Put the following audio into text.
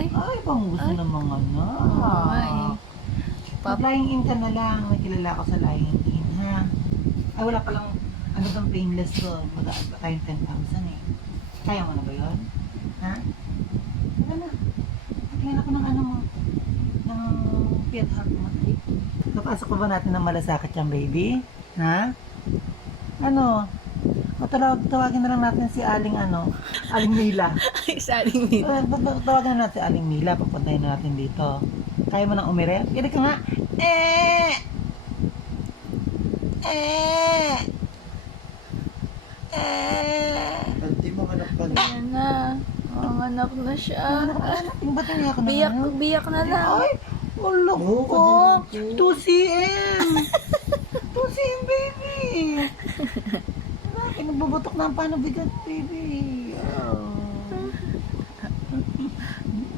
Ay, pang gusto ng mga anak. Oo nga eh. Lying in ka na lang. May kilala ko sa lying in, ha? Ay, wala palang, ano bang painless to? Mag-aaba tayong 10,000 eh. Kaya mo na ba yun? Ha? Wala na. Tingnan ako ng ano mo. Ng Fiat Heart mo. Napasok pa ba natin ng malasakit yung baby? Ha? Ano? Tawagin na lang natin si Aling Aling Mila. Ay, saling nito. Tawagan na natin si Aling Mila, papuntahin na natin dito. Kaya mo nang umire? Kaya ka nga. Eh! Eh! Eh! Hindi mo hanap ka na. Ayan na. Manganak na siya. Ba't niya ako Biyak, naman? biyak na lang. Ay! Ulo Oo, ko! kadiri. 2cm! 2cm, baby! Pinagbubutok na ang paano bigat, baby. Oh.